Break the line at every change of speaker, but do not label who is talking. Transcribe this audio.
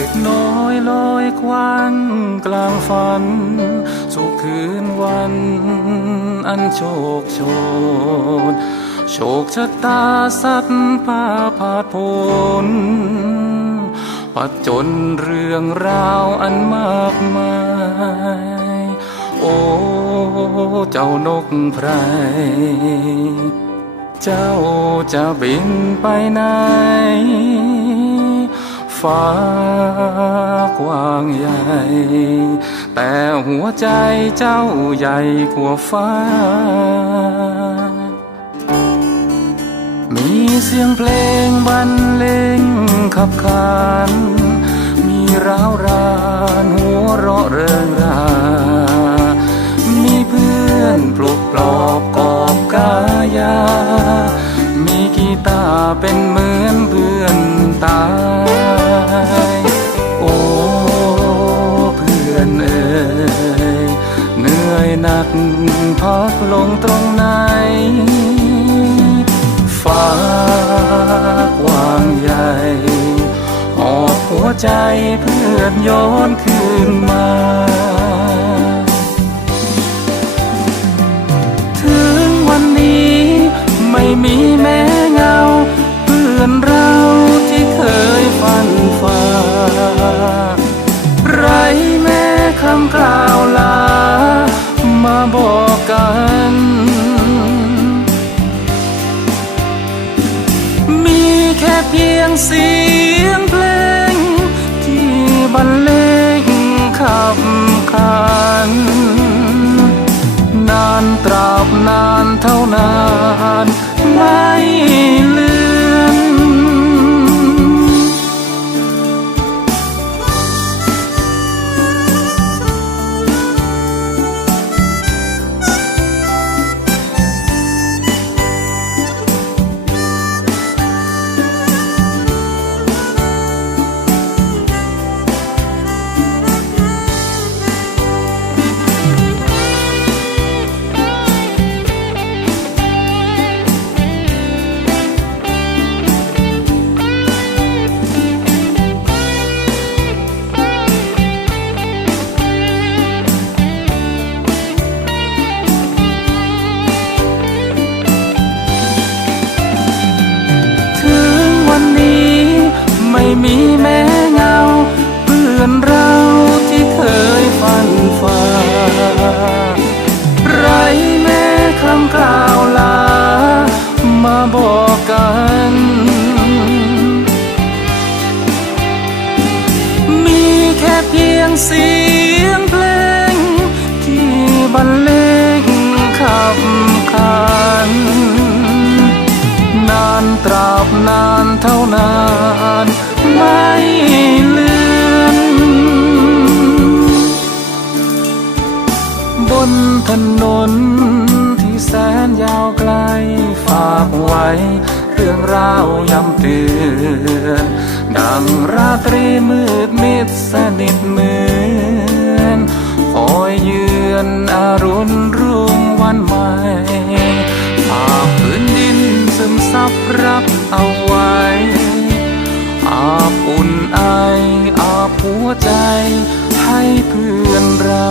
ล็กน้อยลอยควันกลางฝันสู่คืนวันอันโชคโชนโชคชะตาสัตว์พาผาดพลปัดจนเรื่องราวอันมากมาย โอ้ เจ้านกไพร เจ้าจะบินไปไหน ฟ้ากว้างใหญ่ แต่หัวใจเจ้าใหญ่กว่าฟ้า มีเสียงเพลงบรรเลงขับขาน มีร้าวรานหัวเราะเริงรา มีเพื่อนปลุกปลอบกอบกายา มีกีตาร์เป็นเหมือนเพื่อนตา หนักพักลงตรงไหนฟ้ากว้างใหญ่หอบหัวใจเพื่อนโยนคืนมาถึงวันนี้ไม่มีแม้เงา เพื่อนเราที่เคยฝันฝ่า ไรแม้คำกล่าวลา บอกกัน มีแค่เพียงเสียงเพลง ที่บรรเลงขับขานนานตราบนานเท่านานไม่ ม่มีแม้เงา เพื่อนเราที่เคยฝันฝ่าไรแม้คำกล่าวลา มาบอกกัน มีแค่เพียงเสียงเพลง ที่บรรเลงขับขานนานตราบนานเท่านาน ดังราตรีมืดมิดสนิทเหมือนคอยเยือนอรุณรุ่งวันใหม่ฝากพื้นดินซึมซับรักเอาไว้ อาบอุ่นไออาบหัวใจให้เพื่อนเรา